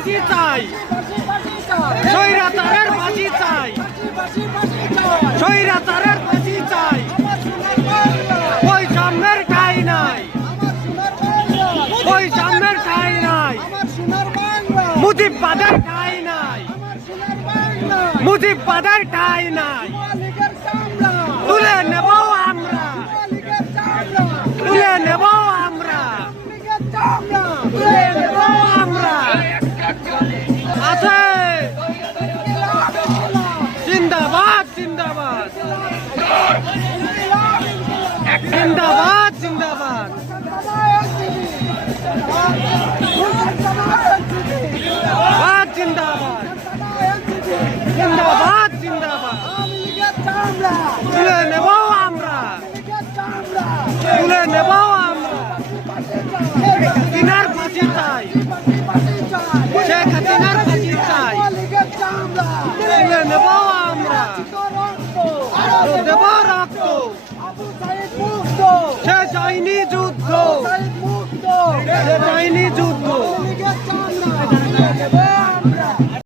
ফাঁসি চাই, স্বৈরাচারের ফাঁসি চাই, স্বৈরাচারের ফাঁসি চাই। বৈষম্যের ঠাঁই নাই, বৈষম্যের ঠাঁই নাই, মুজিববাদের ঠাঁই নাই, মুজিববাদের ঠাঁই নাই। তুলে নেব আমরা, তুলে নেব আমরা, তুলে নেব আমরা। আছে জিন্দাবাদ, জিন্দাবাদ, জিন্দাবাদ, জিন্দাবাদ, জিন্দাবাদ, জিন্দাবাদ, জিন্দাবাদ, জিন্দাবাদ। তুলে নেব আমরা, তুলে নেব আমরা। হাসিনার ফাঁসি চাই, শেখ হাসিনার ফাঁসি চাই। তুলে নেব আমরা, দেব রক্ত। শেষ হয়নি যুদ্ধ, শেষ হয়নি যুদ্ধ।